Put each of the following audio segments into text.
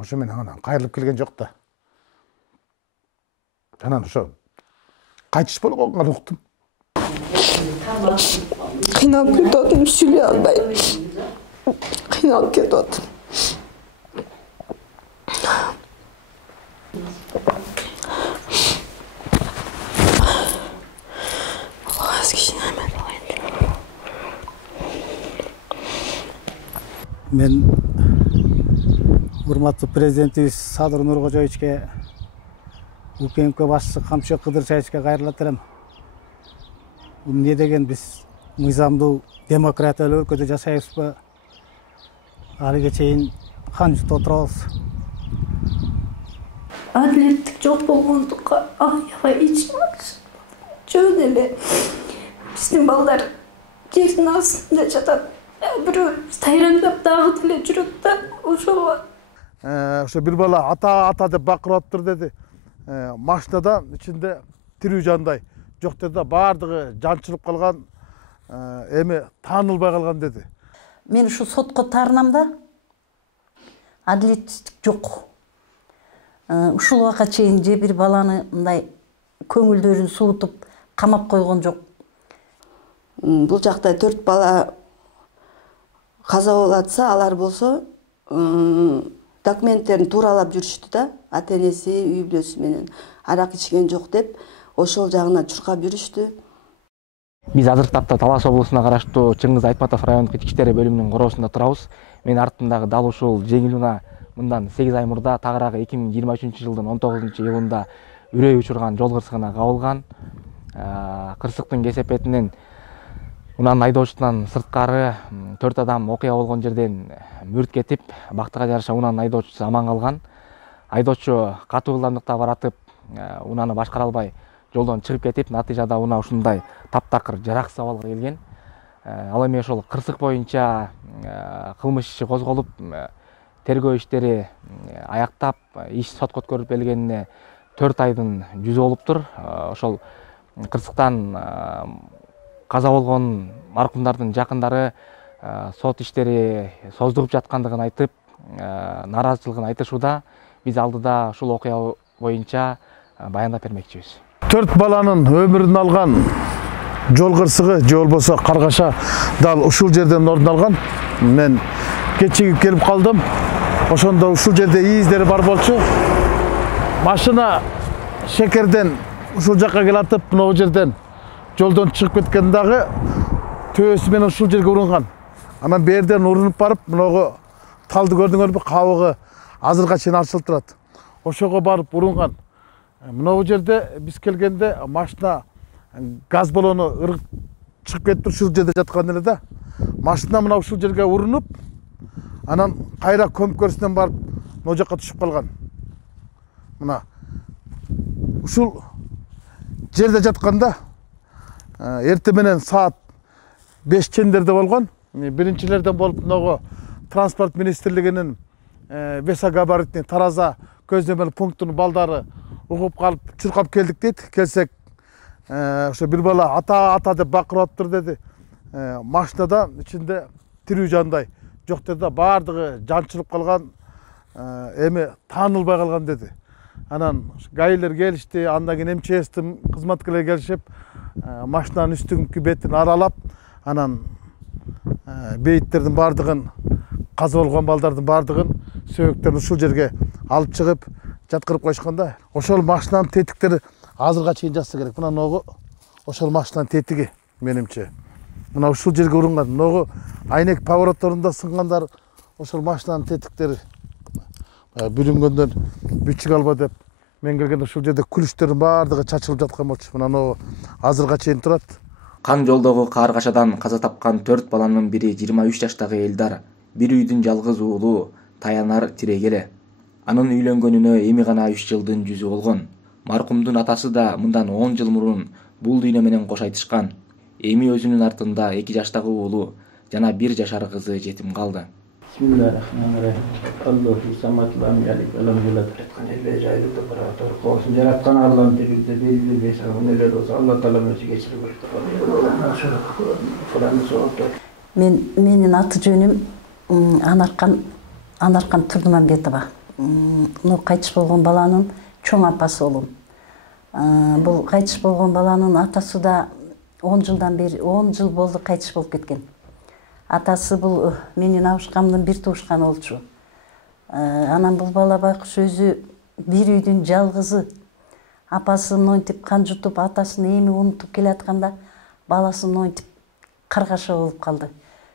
ошо мен анан кайрылып келген жок да. Анан ошо кайтыш болгонун уктум. Кыйналып кетип сүйлөй албай. Кыйналып кетип. Мен урматтуу президентибиз Садыр Нуркожоевичке, УКМК башчысы Камчы Кыдырчаевичке кайрылат элем. Эмне деген биз мыйзамдуу демократиялуу өлкөдө жашайбызбы? Алыга чейин канча отурабыз? Адилеттик жок болгондукка аябай ичмак. Жөн эле биздин балдар жердин астында жатат. Бирөө сайрандап дагы деле жүрөт да, ошого. Ошо бир бала ата деп бакырып атыптыр деди. Машинада ичинде тирүү жандай жок деди, баардыгы жанчылып калган, эми таанылбай калган деди. Мен ушу сотко таарынам, адилеттик жок. Ушул убакка чейин же бир баланы мындай көңүлдөрүн суутуп камап койгон жок. Бул жакта 4 бала каза болуп атса, алар болсо документтерин тууралап жүрүштү да, ата-энеси, үй бүлөсү менен арак ичкен жок деп, ошол жагына чуркап жүрүштү. Биз азыркы тапта Талас облусуна караштуу Чыңгыз Айтматов райондук ички иштер бөлүмүнүн короосунда турабыз. Мен артындагы дал ушул жеңил унаа мындан 8 ай мурда тагыраагы 2023 жылдын 19 июлунда үрөй учурган жол кырсыгына кабылган. Кырсыктын кесепетинен унанын айдоочусунан сырткары 4 адам окуя болгон жерден мүрт кетип, бактыга жараша унанын айдоочусу аман калган. Айдоочу катуу ылдамдыкта баратып, унаны башкара албай жолдон чыгып кетип, натыйжада унаа ушундай таптакыр жараксыз абалга келген. Ал эми ошол кырсык боюнча кылмыш иши козголуп, тергөө иштери аяктап, иш сотко өткөрүлүп келгенине 4 айдын жүзү болуптур. Ошол кырсыктан каза болгон маркумдардын жакындары сот иштери создугуп жаткандыгын айтып, нааразычылыгын айтышууда. Биз алдыда ушул окуя боюнча баяндап бермекчибиз. 4 баланын өмүрүн алган жол кырсыгы же болбосо каргаша дал ушул жерден орун алган. Мен кечигип келип калдым. Ошондо ушул жерде издери бар болчу. Машина шекерден ушул жакка келатып, мына жерден жолдон чыгып кеткен дагы төбөсү менен ушул жерге урунган. Анан берден урунуп барып, мынагы талды көрдүңөрбү, кабыгы азыркыга чейин арчылып турат. Ошого барып урунган. Мына жерде биз келгенде машина газ баллону ыргып чыгып кетип ушул жерде жаткан эле да. Машина мына ушул жерге урунуп, анан кайра көмкөрүсүнөн барып мына жакка түшүп калган. Мына ушул жерде жатканда эртең менен саат 5 чендерде болгон. Биринчилерден болуп мынагы транспорт министрлигинин весогабаритный тараза көзөмөл пунктунун балдары угуп калып чуркап келдик дейт. Келсек, ошо бир бала ата деп бакырып атыптыр деди. Машинада ичинде тирүү жандай жок деди, баардыгы жанчылып калган, эми таанылбай калган деди. Анан гаилер келишти, андан кийин МЧСтин кызматкерлери келишип, машинанын үстүңкү бетин аралап, анан бейиттердин баардыгын, каза болгон балдардын баардыгын сөөктөрүн ушул жерге алып чыгып жаткырып коюшканда, ошол машинанын тетиктери азырга чейин жатса керек. Мына ногу ошол машинанын тетиги менимче. Мына ушул жерге урунган. Ногу айнек поворотторунда сынгандар ошол машинанын тетиктери бүрүнгөндөн бүтчүк алба деп мен келгенде ушул жерде күлүштөрдүн баардыгы чачылып жаткан болчу. Мына ногу азырга чейин турат. Кан жолдогу кааргашадан каза тапкан 4 баланын бири 23 жаштагы Элдар, бир үйдүн жалгыз уулу Таянар Тирегеле. Анын үйлөнгөнүнө эми гана 3 жылдын жүзү болгон. Маркумдун атасы да мындан 10 жыл мурун бул дүйнө менен кош айтышкан. Эми өзүнүн артында 2 жаштагы уулу жана 1 жашар кызы жетим калды. Bismillahirrahmanirrahim. Allahu samad lam yalid wa lam yulad. Jayda operator qo'shin yaratgan Allohning tegirdi belli bo'lsa, neler olsa Alloh taolo o'zi kechirib qo'ydi. Менин аты жөнүм Анаркан Турдумамбетова. кайтыш болгон баланын чоң апасы болом. Бул кайтыш болгон баланын атасы да 10 жылдан бери 10 жыл болду кайтыш болуп кеткен. Атасы бул менин абышкамдын бир туушканы болчу. Анан бул бала байкуш өзү бир үйдүн жалгызы. Апасын ойнтип кан жутуп, атасын эми унутуп келатканда баласын ойнтип каргаша болуп калды.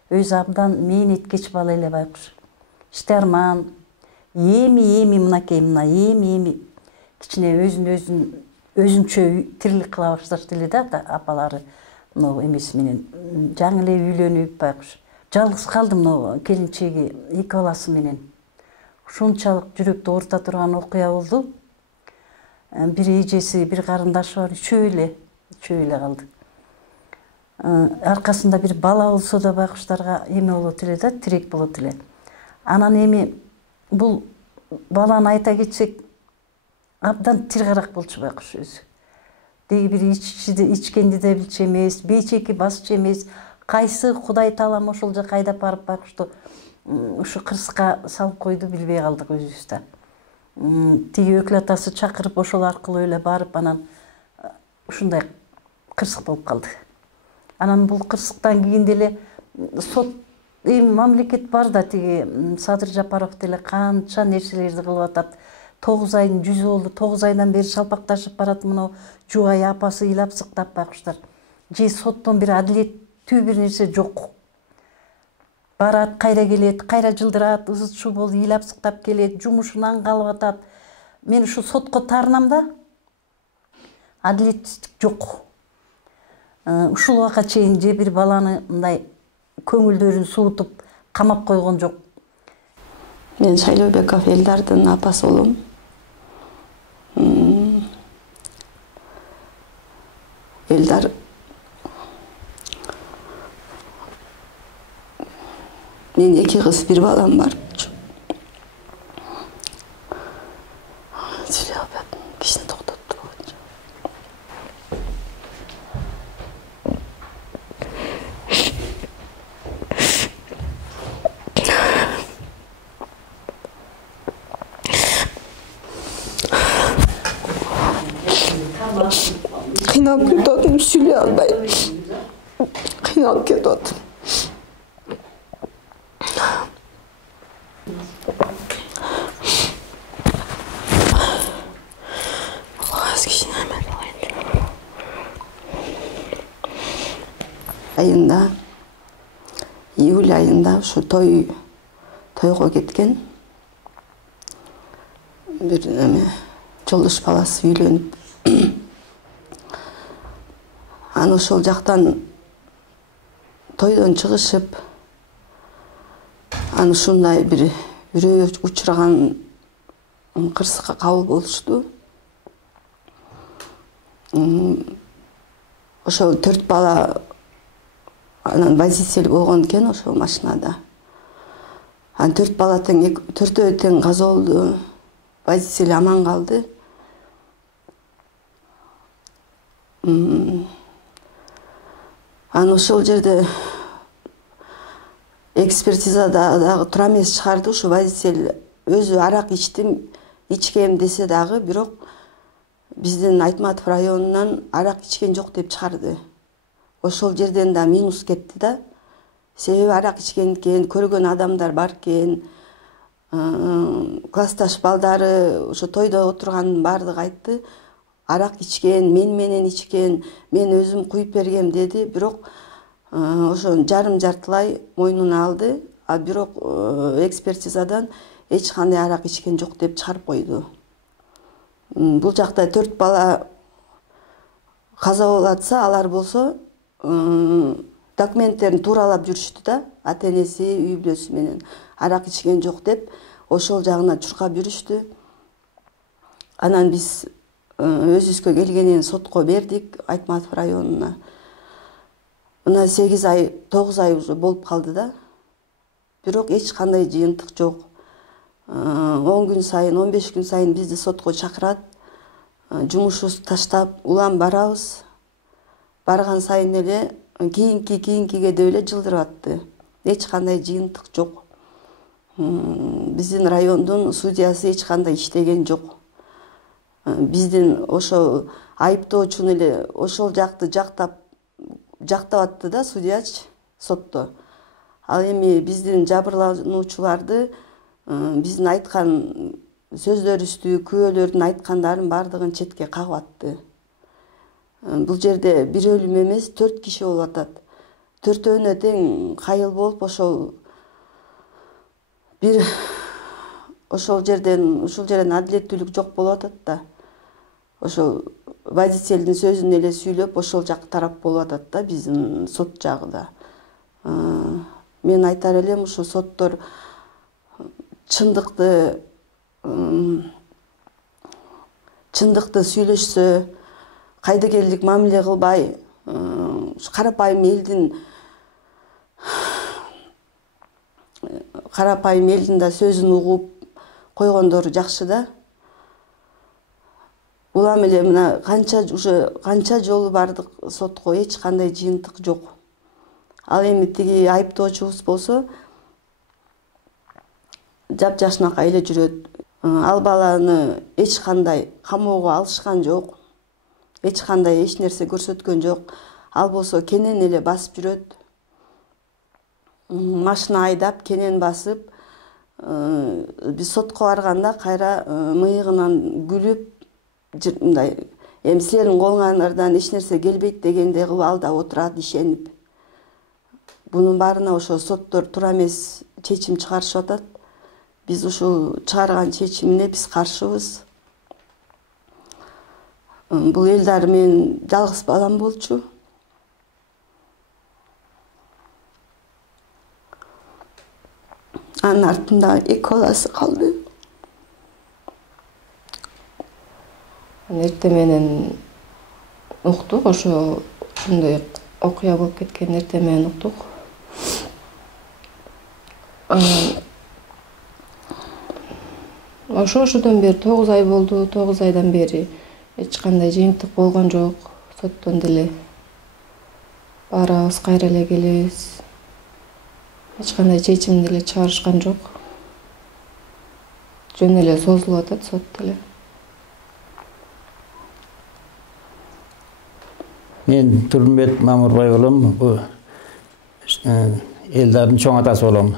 Өзү абдан мээнеткеч бала эле байкуш. Иштарман, эми мынакей мына эми кичине өзүнчө тирлик кыла башташты эле да апалары эмеси менен жаңы эле үйлөнүп байкуш. Жалгыз калдым келинчеги 2 баласы менен. Ушунчалык жүрөктү орта турган окуя болду. Бир эжеси, бир карындашы бар, үчөө эле калды. Аркасында бир бала болсо да байкуштарга эме болот эле да, тирек болот эле. Анан эми бул баланы айта кетсек, абдан тиргарак болчу байкуш өзү. Деги бир ичкенди да билчү эмес, бейчеки басчу эмес, кайсы Кудай таалам ошол жака айдап барып байкушту ушу кырсыкка салып койду, билбей калдык өзүбүз да. Тиги өкүл атасы чакырып ошол аркылуу эле барып, анан ушундай кырсык болуп калды. Анан бул кырсыктан кийин деле сот мамлекет бар да, тиги Садыр Жапаров деле канча нерселерди кылып атат. 9 айдын жүзү болду, 9 айдан бери шалпакташып барат мына жубай апасы ыйлап сыктап байкуштар. Же соттон бир адилеттүү бир нерсе жок. Барат, кайра келет, кайра жылдырат, ызы-чуу болуп ыйлап сыктап келет, жумушунан калып атат. Мен ушу сотко таарынам да, адилетсиздик жок. Ушул убакка чейин же бир баланы мындай көңүлдөрүн суутуп камап койгон жок. Мен Шайлообеков Элдардын апасы болом. Элдар мен 2 кыз, бир балам бар. Кичине токтоп тургунчу. Кыйналып кетип, сүйлөй албайм. Кыйналып кетип. Айында, июль айында ушу тойго кеткен. Бир жолдош баласы үйлөнүп. Аны ошол жактан тойдон чыгышып, аны ушундай бир үрөө учурган кырсыкка кабыл болушту. Ошол 4 бала анан водитель болгон экен ошол машинада. Анан 4 бала төртөө тең каза болду. Водитель аман калды. Анан ошол жерде экспертизада дагы тура эмес чыгарды. Ушу водитель өзү арак ичкем десе дагы, бирок биздин Айтматов районунан арак ичкен жок деп чыгарды. Ошол жерден да минус кетти да. Себеби арак ичкен экен, көргөн адамдар бар экен. Классташ балдары ошо тойдо отурган бардыгы айтты. Арак ичкен, мен менен ичкен, мен өзүм куюп бергем деди. Бирок ошо жартылай мойнуна алды. А бирок экспертизадан эч кандай арак ичкен жок деп чыгарып койду. Бул жакта 4 бала каза болуп атса, алар болсо документтерин тууралап жүрүштү да. Ата-энеси, үй бүлөсү менен арак ичкен жок деп ошол жагына чуркап жүрүштү. Анан биз өзүбүзгө келгенин сотко бердик, Айтматов районуна. Мына 8 ай, 9 ай уже болуп калды да. Бирок эч кандай жыйынтык жок. 10 күн сайын, 15 күн сайын бизди сотко чакырат. Жумушубузду таштап, улам барабыз. Барган сайын эле кийинкиге деп эле жылдырып атты. Эч кандай жыйынтык жок. Биздин райондун судьясы эч кандай иштеген жок. Биздин ошо айыптоочуну эле ошол жакты жактап атты да судьяч сотто. Ал эми биздин жабырлануучуларды биздин айткан сөздөрүбүздү, күбөлөрдүн айткандарын баардыгын четке кагып атты. Бул жерде бир өлүм эмес, 4 киши болуп атат. Төртөөнө тең кайыл болуп ушул жерден адилеттүүлүк жок болуп атат да. Ошол водительдин сөзүн эле сүйлөп, ошол жак тарап болуп атат да, биздин сот жагы да. Мен айтар элем, ушу соттор чындыкты сүйлөшсө, кайдыгерлик мамиле кылбай, карапайым элдин да сөзүн угуп койгондору жакшы да. Улам эле мына канча жолу бардык сотко, эч кандай жыйынтык жок. Ал эми тиги айыптоочубуз болсо жапжашынакай эле жүрөт. Ал баланы эч кандай камоого алышкан жок. Эч кандай эч нерсе көрсөткөн жок. Ал болсо кенен эле басып жүрөт. Машина айдап, кенен басып, биз сотко барганда кайра мыйыгынан күлүп, мындай, эми силердин колуңардан эч нерсе келбейт дегендей кылып ал да отурат ишенип. Бунун баарына ошо соттор туура эмес чечим чыгарышып атат. Биз ушул чыгарган чечимине биз каршыбыз. Бул Элдар менин жалгыз балам болчу. Анын артында 2 баласы калды. Эртең менен уктук, ошондой окуя болуп кеткен эртең менен уктук. Ошодон бери 9 ай болду. 9 айдан бери эч кандай жыйынтык болгон жок. Соттон деле барабыз, кайра эле келебиз. Эч кандай чечим деле чыгарышкан жок. Жөн эле созулуп атат сот деле. Мен Турмбет Мамурбай болом. Элдардын чоң атасы болом.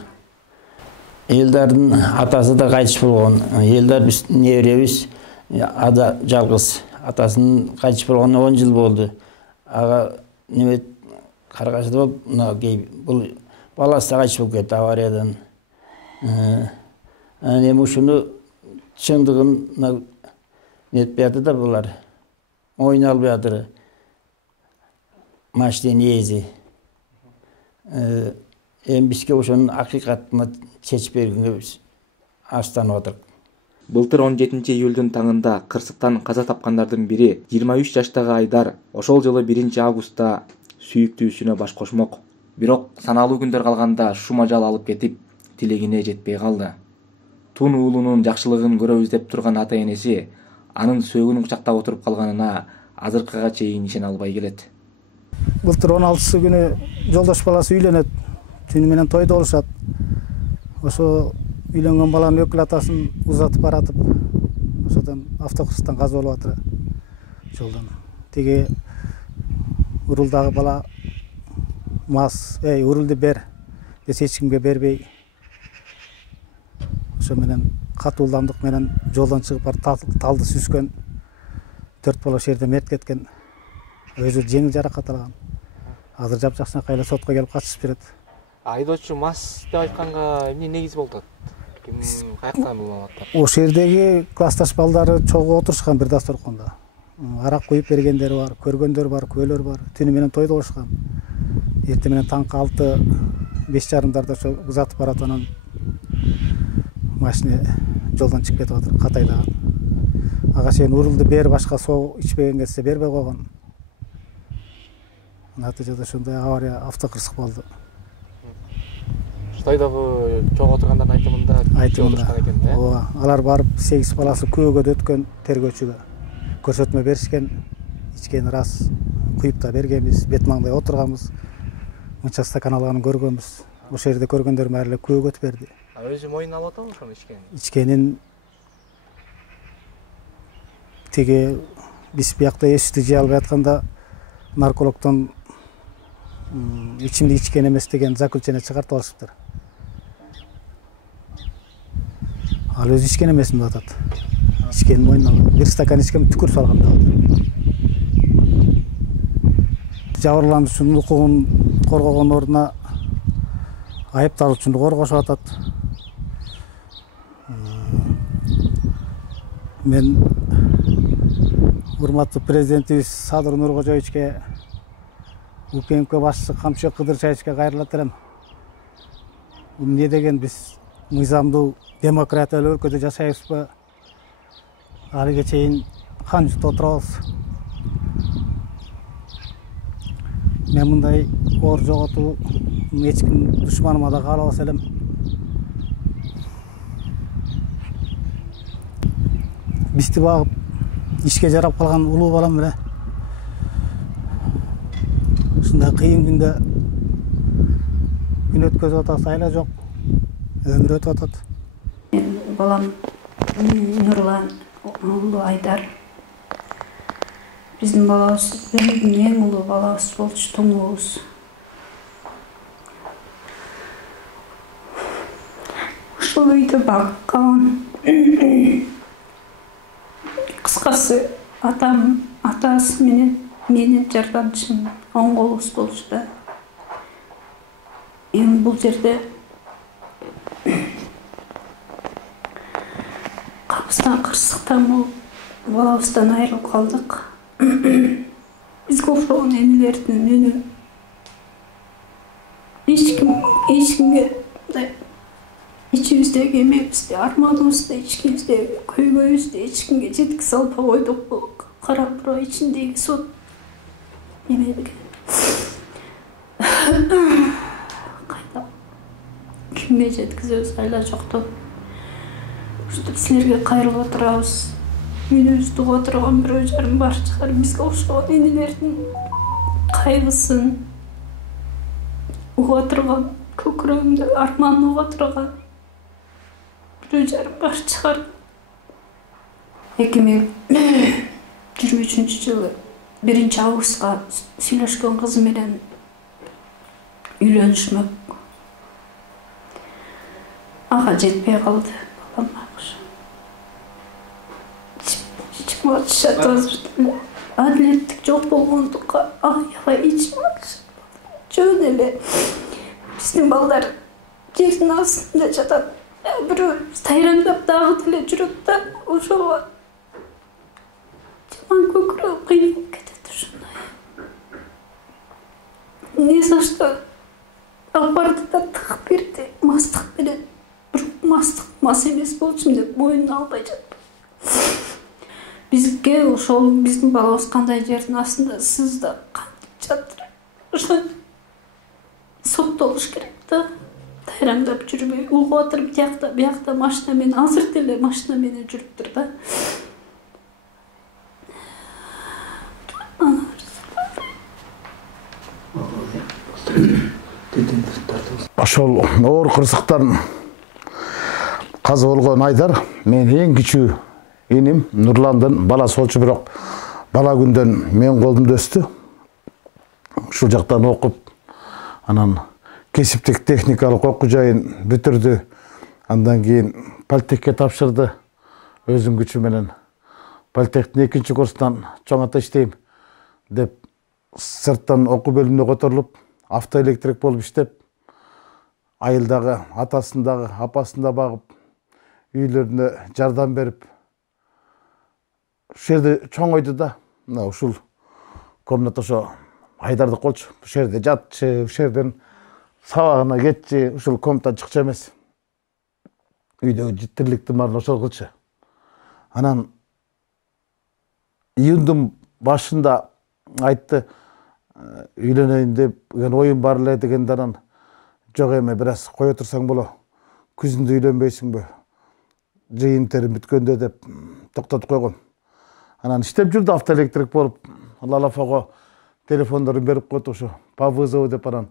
Элдардын атасы да кайтыш болгон. Элдар биздин неберебиз, ада жалгыз. Атасынын кайтыш болгонуна 10 жыл болду. Ага неме Каргашыда болуп, бул баласы да кайтыш болуп кетти авариядан. Эми ушуну чындыгын нетпей атты да булар. Мойнуна албай атыр. Машинанын ээси. Эми бизге ошонун акыйкатына чечип бергенге биз арызданып атырк. Былтыр 17 июлдун таңында кырсыктан каза тапкандардын бири 23 жаштагы Айдар ошол жылы 1 августта сүйүктүүсүнө баш кошмок. Бирок саналуу күндөр калганда шумажал алып кетип, тилегине жетпей калды. Тун уулунун жакшылыгын көрөбүз деп турган ата энеси анын сөөгүн кучактап отуруп калганына азыркыга чейин ишене албай келет. Былтыр 16 күнү жолдош баласы үйлөнөт. Түнү менен тойдо болушат. Ошо үйлөнгөн баланын өкүл атасын узатып баратып, ошодон автокырсыктан каза болуп атыр жолдон. Тиги урулдагы бала мас, урулду бер десе эч кимге бербей. Ошо менен катуу ылдамдык менен жолдон чыгып барып талды сүскөн. 4 бала ошол жерде мерт кеткен. Өзү жеңил жаракат алган. Азыр жапжакшынакай эле сотко келип катышып берет. Айдоочу мас деп айтканга эмне негиз болуп атат? Ким каяктан бул маалыматтар? Ошол жердеги классташ балдары чогуу отурушкан бир дасторкондо. Арак куюп бергендери бар, көргөндөр бар, күбөлөр бар. Түнү менен тойдо болушкан. Эртең менен таңкы 6-5:30 ошо узатып барат, анан машина жолдон чыгып кетип атыр, катайдаган. Ага чейин урулду бер башка соо ичпеген кезде бербей койгон. Натыйжада ошондой авария, автокырсык болду. Тойдогу чогуу отургандардын айтымында экен да. Ооба, алар барып 8 баласы күбөгө өткөн тергөөчүгө көрсөтмө беришкен, ичкени рас, куюп да бергенбиз, бет маңдай отурганбыз. Мынча стакан алганын көргөнбүз. Ошол жерде көргөндөр баары эле күбөгө өтүп берди. Өзү мойнуна алып атабы ошону ичкенин? Ичкенин тиги биз биякта эсти жей албай атканда наркологдон ичимдик ичкен эмес деген заключение чыгартып алышыптыр. Ал өзү ичкен эмесин деп атат. Ичкен мойнуна бир стакан ичкен түкүр салган деп атат. Жабырлануучунун укугун коргогон ордуна айыпталуучуну коргошуп атат. Мен урматтуу президентибиз Садыр Нуркожоевичке, УКМК башчысы Камчы Кыдырчаевичке кайрылат элем. Бул эмне деген биз мыйзамдуу демократиялуу өлкөдө жашайбызбы? Алыга чейин кан жутуп отурабыз. Мен мындай оор жоготуу эч ким душманыма да каалабас элем. Бизди багып ишке жарап калган улуу балам эле. Ушундай кыйын күндө күн өткөзүп атабыз, айла жок. Өмүр өтүп атат. Балам Нурлан улуу Айдар. Биздин балабыз өмүрдүн эң улуу балабыз болчу, туңубуз. Ушул үйдө багып калган. Кыскасы атасы менин жардамчым оң колубуз болчу да. Эми бул жерде кабыздан кырсыктан балабыздан айрылып калдык. Бизге окшогон энелердин үнү эчкимге ичибиздеги эмебизди, арманыбызды, ичкибиздеги көйгөйүбүздү эчкимге жеткизе албай койдук. Карап туруп ичиндеги сот эмеге кайда кимге жеткизебиз айла жокту. Ушинтип силерге кайрылып отурабыз. Үйүбүздү угуп отурган бирөө жарым бар чыгар. Бизге окшогон энелердин кайгысын угуп отурган, көкүрөгүмдө арманын угуп отурган бирөө жарым бар чыгар. 2023 жылы 1 августка сүйлөшкөн кызы менен үйлөнүшмөк. Ага жетпей калды балам акыш. Адилеттик жок болгондукка аябай ичим алышат. Жөн эле биздин балдар жердин астында жатат. Бирөө тайраңдап дагы деле жүрөт да, ошого жаман көкүрөк кыйнап кетет ушундай. Не за что апарды да тыгып берди, мастык менен. Бирок мастык мас эмес болчумун деп мойнуна албай жатты. Бизге ошол биздин балабыз кандай жердин астында сыздап кантип жатыр. Ошо соттолуш керек да. Тайраңдап жүрбөй, угуп отуруп биякта машина менен, азыр деле машина менен жүрүптүр да. Ошол оор кырсыктан каза болгон Айдар менин эң кичүү иним Нурландын баласы болчу, бирок бала күндөн менин колумда өстү. Ушул жактан окуп, анан кесиптик техникалык окуу жайын бүтүрдү. Андан кийин политехке тапшырды. Өзүм күчү менен политехтин 2 курсунан чоң ата иштейм деп сырттан окуу бөлүмүнө которулуп, автоэлектрик болуп иштеп, айылдагы атасын дагы апасын да багып, үйлөрүнө жардам берип, ушул жерде чоңойду да. Мына ушул комната ошо Айдардык болчу. Ушул жерде жатчы, ушул жерден сабагына кетчи, ушул комнатан чыкчу эмес. Үйдөгү тирликтин баарын ошол кылчу. Анан июндун башында айтты, үйлөнөйүн деп, оюн бар эле дегенде, анан жок эме бир аз кое турсаң боло. Күзүндө үйлөнбөйсүңбү? Жыйын терим бүткөндө деп токтотуп койгон. Анан иштеп жүрдү, автоэлектрик болуп, Лалафого телефондорун берип койду, ошо по вызову деп, анан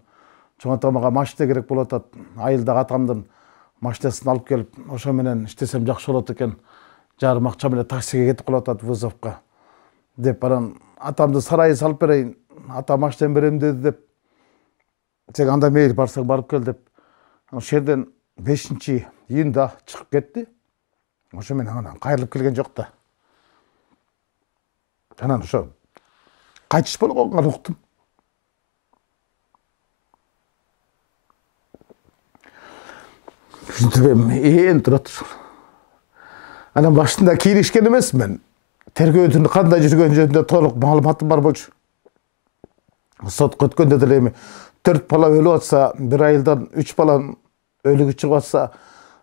чоң атамага машина керек болуп атат. Айылдагы атамдын машинасын алып келип ошо менен иштесем жакшы болот экен, жарым акча менен таксиге кетип калып атат вызовко деп, анан атамды сарайы салып берейин, ата машина берем деди деп, сен анда мейли барсаң барып кел деп, ошол жерден 5-июнда чыгып кетти. Ошо менен анан кайрылып келген жок да. Анан ошо кайтыш болгонго уктум. Ушинтип ээн турат. Анан башында кийлишкен эмесмин. Тергөөдүн кандай жүргөн жөнүндө толук маалыматым бар болчу. Сотко өткөндө деле эми 4 бала өлүп атса, 1 айылдан 3 баланын өлүгү чыгып атса,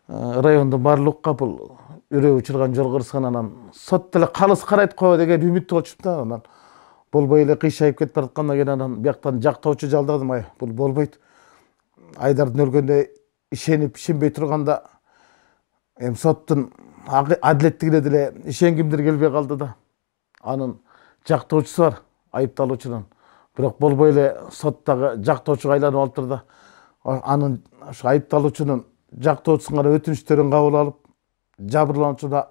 райондун баардыгы бул үрөө учурган жол кырсыгын, анан сот деле калыс карайт го деген үмүттө болчумун да. Анан болбой эле кыйшайып кетип бараткандан кийин анан бияктан жактоочу жалдадым. Бул болбойт. Айдардын өлгөндө ишенип ишенбей турганда эми соттун адилеттигине деле ишенгимдир келбей калды да. Анын жактоочусу бар, айыпталуучунун. Бирок болбой эле соттогу жактоочуга айланып алыптыр да. Анын ошо айыпталуучунун жактоочусуна өтүнүчтөрүн кабыл алып, жабырлануучуна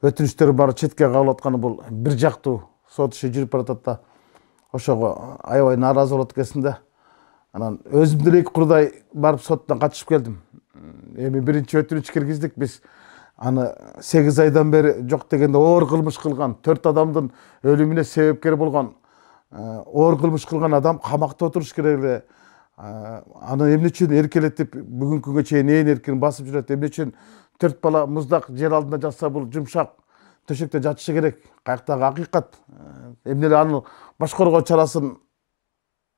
өтүнүчтөрү баары четке кабыл атканы бул бир жактуу сот иши жүрүп баратат да. Ошого аябай нааразы болот экенсиң да. Анан өзүм деле 2 курдай барып соттон катышып келдим. Эми биринчи өтүнүч киргиздик биз. Аны 8 айдан бери жок дегенде оор кылмыш кылган, 4 адамдын өлүмүнө себепкер болгон, оор кылмыш кылган адам камакта отуруш керек эле. Аны эмне үчүн эркелетип бүгүнкү күнгө чейин ээн эркин басып жүрөт? Эмне үчүн 4 бала муздак жер алдында жатса бул жумшак төшөктө жатышы керек? Каяктагы акыйкат? Эмне эле аны башкарган чарасын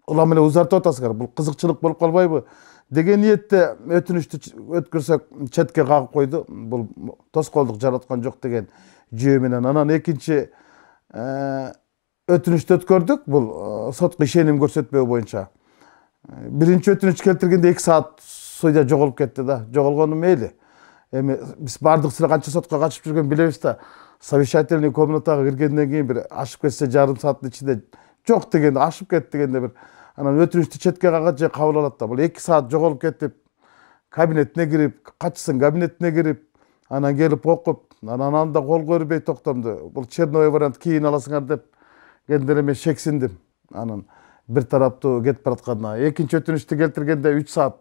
улам эле узартып атасыңар? Бул кызыкчылык болуп калбайбы? Деген ниетте өтүнүчтү өткөрсөк четке кагып койду. Бул тоскоолдук жараткан жок деген жүйө менен. Анан экинчи өтүнүчтү өткөрдүк. Бул сотко ишеним көрсөтпөө боюнча. Биринчи өтүнүч келтиргенде 2 саат судья жоголуп кетти да. Жоголгону мейли. Эми биз бардык силе канча сотко катышып жүргөн билебиз да. Совещательный комнатага киргенден кийин бир ашып кетсе жарым сааттын ичинде жок дегенде ашып кетти дегенде бир анан өтүнүчтү четке кагат же кабыл алат да. Бул 2 саат жоголуп кетип, кабинетине кирип, катчысынын кабинетине кирип, анан келип окуп, анан анда кол көрбөй токтомду. Бул черновой вариант кийин аласыңар деп кендере мен шексиндим. Анан бир тараптуу кетип баратканына. Экинчи өтүнүчтү келтиргенде 3 саат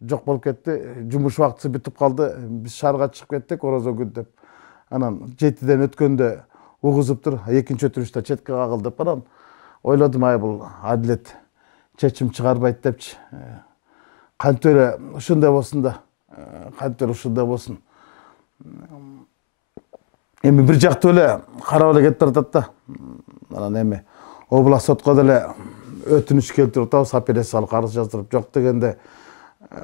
жок болуп кетти. Жумуш убактысы бүтүп калды. Биз шаарга чыгып кеттик орозо күн деп. Анан 7ден өткөндө угузуп тур, экинчи өтүнүчтө четке кагылды деп. Анан ойлодум, бул адилет чечим чыгарбайт депчи. Кантип эле ушундай болсун да. Кантип эле ушундай болсун. Эми бир жактуу эле карап эле кетип баратат да. Анан эми область сотко деле өтүнүч келтирип атабыз, апелляциялык арыз жаздырып, жок дегенде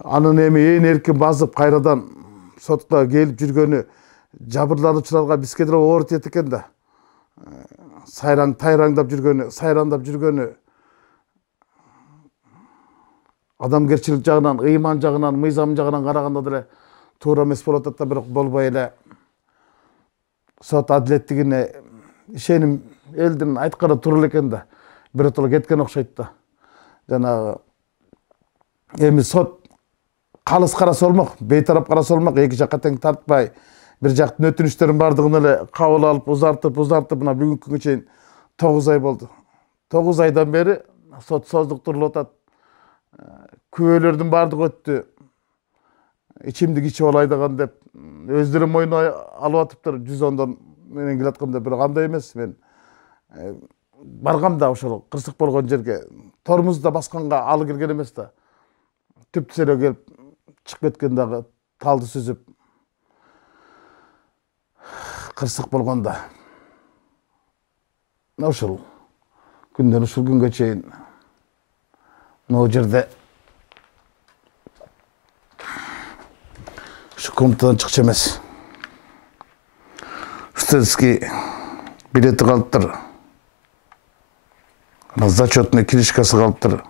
анын эми ээн эркин басып кайрадан сотко келип жүргөнү жабырлануучуларга бизге деле оор тиет экен да. Тайраңдап жүргөнү адамгерчилик жагынан, ыйман жагынан, мыйзам жагынан караганда деле туура эмес болуп атат да. Бирок болбой эле сот адилеттигине ишеним элдин айтканы туура эле экен да. Биротоло кеткен окшойт да. Жанагы эми сот калыс караса болмок, бейтарап караса болмок, эки жакка тең тартпай, бир жактын өтүнүчтөрүн бардыгын эле кабыл алып, узартып, мына бүгүнкү күнгө чейин 9 ай болду. 9 айдан бери сот создуктурулуп атат. Күбөлөрдүн бардыгы өттү. Ичимдик ичип алайдаган деп өздөрү мойнуна алып атыптыр. 110дон менен келатканда, бирок андай эмес. Мен баргам да ошол кырсык болгон жерге, тормозду басканга алы келген эмес да. Түп сере келип чыгып кеткен дагы талды сүзүп кырсык болгонда. Ошол күндөн ушул күнгө чейин могу жерде ушу комнатадан чыкчу эмес. Студентский билети калыптыр. Зачетный книжкасы калыптыр.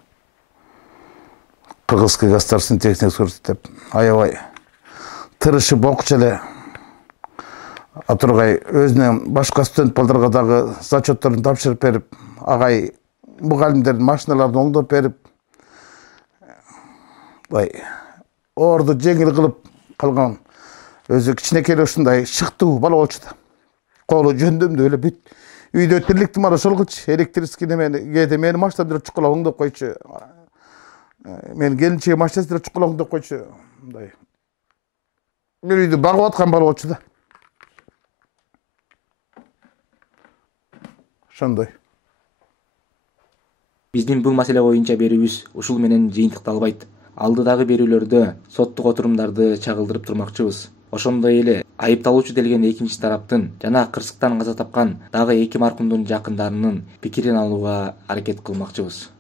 Кыргызский государственный техникум деп аябай тырышып окучу эле Атургай өзүнүн башка студент балдарга дагы зачетторун тапшырып берип, агай мугалимдердин машиналарын оңдоп берип, бай орду жеңил кылып калган өзү кичинекей ушундай шыктуу бала болчу да. Колу жөндөмдүү эле бүт үйдө тирликтим ара ошолгучу электрический немени кээде мени машина бирөө чукулап оңдоп койчу. Мен келинчеге машинасы бирөө чукулап оңдоп койчу. Мындай бир үйдү багып аткан бала болчу да. Ошондой. Биздин бул маселе боюнча берүүбүз ушул менен жыйынтыкталбайт. Алдыдагы берүүлөрдө соттук отурумдарды чагылдырып турмакчыбыз. Ошондой эле айыпталуучу делген экинчи тараптын жана кырсыктан каза тапкан дагы 2 маркумдун жакындарынын пикирин алууга аракет кылмакчыбыз.